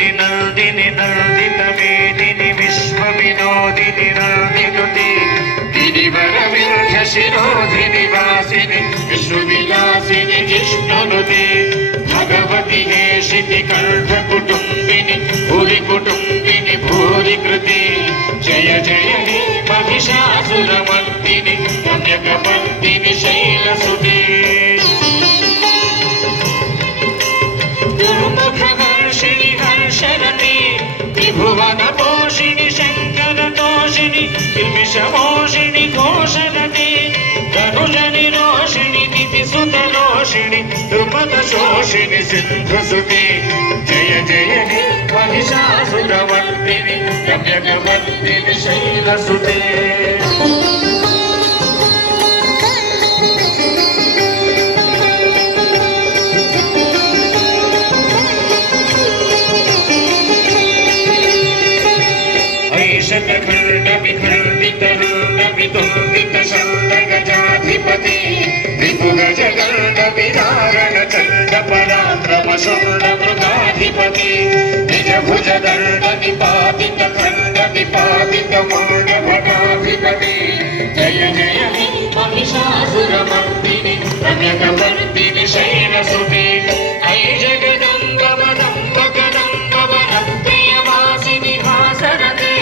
गिरिनन्दिनि नन्दितमेदिनि विश्वविनोदिनि नन्दिनुते गिरिवरविन्ध्यशिरोधिनि वासिनि विश्वविलासिनि जिष्णुनुते भगवति हेशिति कण्ठकुटुम्बिनि भूरिकुटुम्बिनि भूरिकृते जय जय हे महिषासुरमर्दिनि रम्यकपर्दिनि शैलसुते दुर्मुखहर्षिणि हर्षरते त्रिभुवनपोषिणि शङ्करतोषिणि किल्बिषमोषिणि घोषरते तनुजनिरोषिणि दितिसुतरोषिणि द्रुपदशोषिणि सिन्धुसुते जय जय हे महिषासुरमर्दिनि रम्यकपर्दिनि शैलसुते ऐषतखण्डविखण्डितरुण्डवितुण्डितशण्डगजाधिपति रिपुगजगण्डविदारणचण्डपराक्रमशूर्णमृगाधिपति निजभुजदण्डनिपातितखण्डनिपातितमूर्णभटाधिपति जय जय हे महिषासुरमर्दिनि रम्यकपर्दिनि शैलसुते ऐ जगदम्बवदम्बकदम्बवनप्रियवासिनि हासरते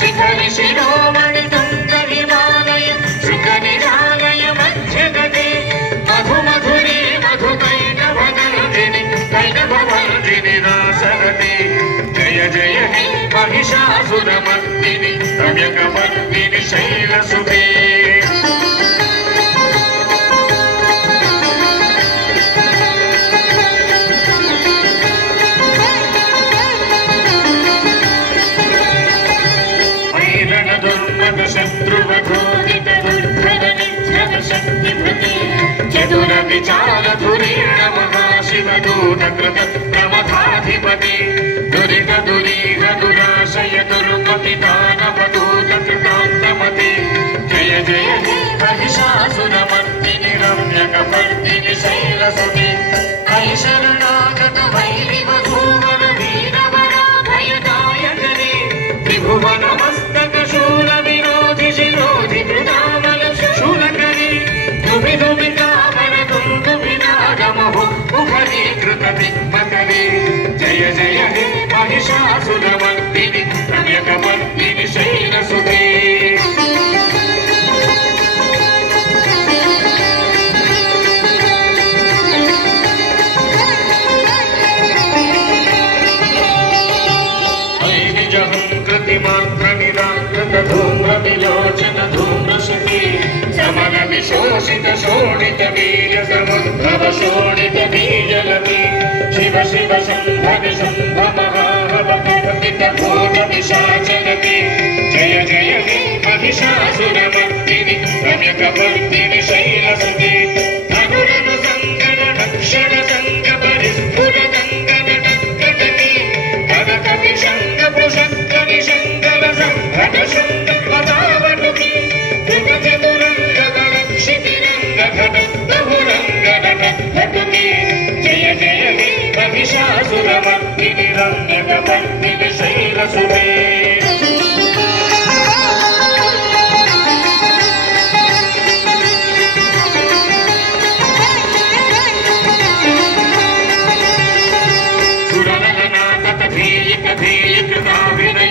शिखरि शिरोमणि तुङ्गहिमालय शिखरिजालय मध्यगते मधुमधुरे मधुकैटभवर्धिनि कैटभवर्धिनि नासरते जय जय हे महिषासुरमर्दिनि रम्यकपर्दिनि शैलसुते चतुरविचारधुरेण महाशिवदूतकृत प्रमथाधिपति दुरितदुरीह दुराशय दुर्मतिदानवदूतकृतान्तमते जय जय हे महिषासुरमर्दिनि रम्यकपर्दिनि शैलसुते ऐ शरणागत वैरिवधूवर वीरवराभयदायकरे त्रिभुवनमस्तकशूलविरोधि शिरोधि कृतामल शूलकरे मुखरीकृतदिग्मकरे जय जय हे महिषासुरमर्दिनि रम्यकपर्दिनि शैलसुते ऐ निजहङ्कृतिमात्रनिराकृतधूम्रविलोचन धूम्रशती समरविशोषित शोणित बीजसमुद्भव शोणित बीजलती शिव शिव शम्भव शम्भ महाहवकथित भूतपिशाचलती जय जय हे महिषासुरमर्दिनि रम्यकपर्दिनि शैलसुते धनुरनु सङ्कर रक्षण सङ्ग परिस्फुर कङ्कण टङ्कटति करकवि शङ्ग पुषङ्करि शङ्कर संहट शृङ्ग पदावटुकी जय जय हे महिषासुरमर्दिनि रम्यकपर्दिनि शैलसुते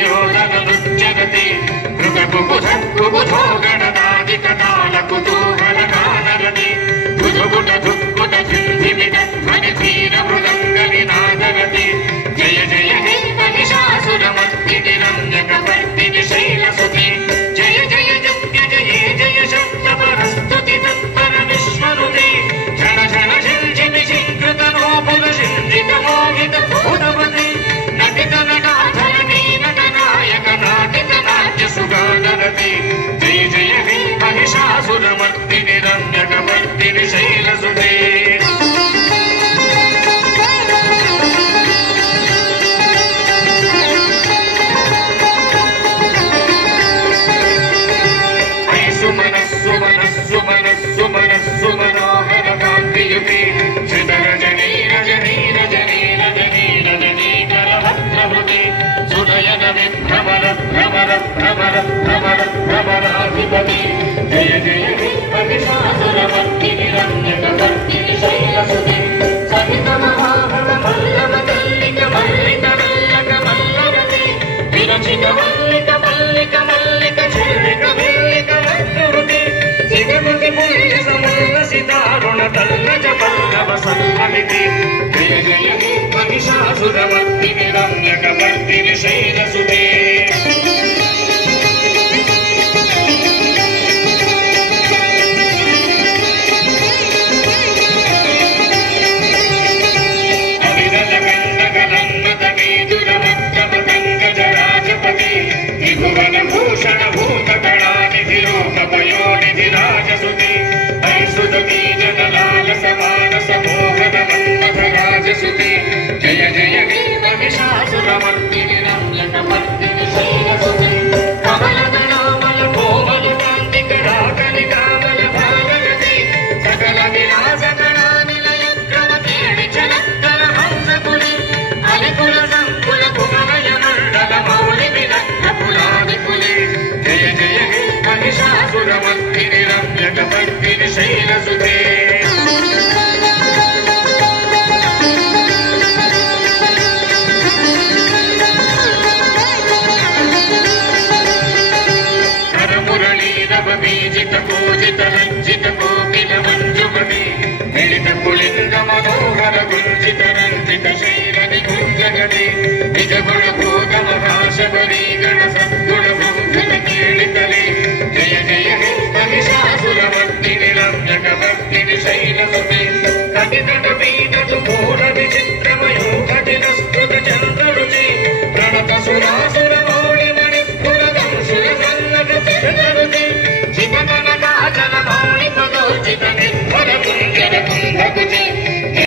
सुरलनाथतधीयकधीयकृताभिनयोदननुज्जगति मृगबुबुधो गणनादिकतालकुतूहलगानरति बुधबुधधुक्कुटधिन्धिमिदध्वनिधीरमृदङ्गनिनादरति जय जय हे महिषासुरमर्दिनि रम्यकपर्दिनि शैलसुते जय जय जप्य जये जय शब्दपरस्तुति तत्पर विश्वनुते झण झण झिञ्झिमि झिङ्कृतनोपुर शिञ्जितमोहित भूतपते नटित नटाधरणी नटनायक नाटित नाट्य सुगानरति जय जय हे महिषासुरमर्दिनि रम्यकपर्दिनि शैलसुते భ్రమర భ్రమర భ్రమర భ్రమరాధిపతి జయ జయ హే మహిషాసురమర్దిని రమ్యకవర్తిని శైలసుతే సహిత మహాభవ మల్లవ తల్లిక మల్లిక మల్లక మల్లరతి విరచిత మల్లిక మల్లిక మల్లిక చెల్లిక మల్లిక వద్దురుతి సిగమతి పుణ్య సముల్లసి దారుణ తల్లజ పల్లవ సల్లలితి జయ జయ హే మహిషాసురమర్దిని రమ్యకవర్తిని శైలసుతే భూషణ భూత కళానిధి లోకపయోనిధి రాజసుతి ఐసుదతి జనలాల సమాన సమోహన మన్మథ రాజసుతి జయ జయ హే మహిషాసురమర్దిని రమ్యకవర్తిని శైలసుతే కమలదళామల కోమల కాంతి కళాకలి కామల భాగవతి సకల విలాస కళా నిలయ క్రమకేళి చలక్కల హంసకులి అలికుల సంకుల కుమరయ మండల మౌళి విలగ్న పులానికులి జయ జయ హే మహిషాసురమర్దిని రమ్యకవర్తిని శైలసుతే బీజిత పూజిత రంజిత కోకిల మంజుమణి మిళిత పులింగ మనోహర గుంజిత రంజిత శైలని గుంజగణి నిజ గుణ భూత మహాశబరి గణ సద్గుణ బుద్ధుల కీళితలి జయ జయ హే మహిషాసురమర్దిని రమ్యకవర్తిని శైలసుతే కటితట పీతటు పూర విచిత్రమయో కఠినస్తుత చంద్రరుచి ప్రణత సురాసుర మౌళి మణి స్ఫుర దంశుల సన్నత చితరుచి చితనన కాచల మౌళి పదోచిత నిర్భర పుంజర కుంభకుచి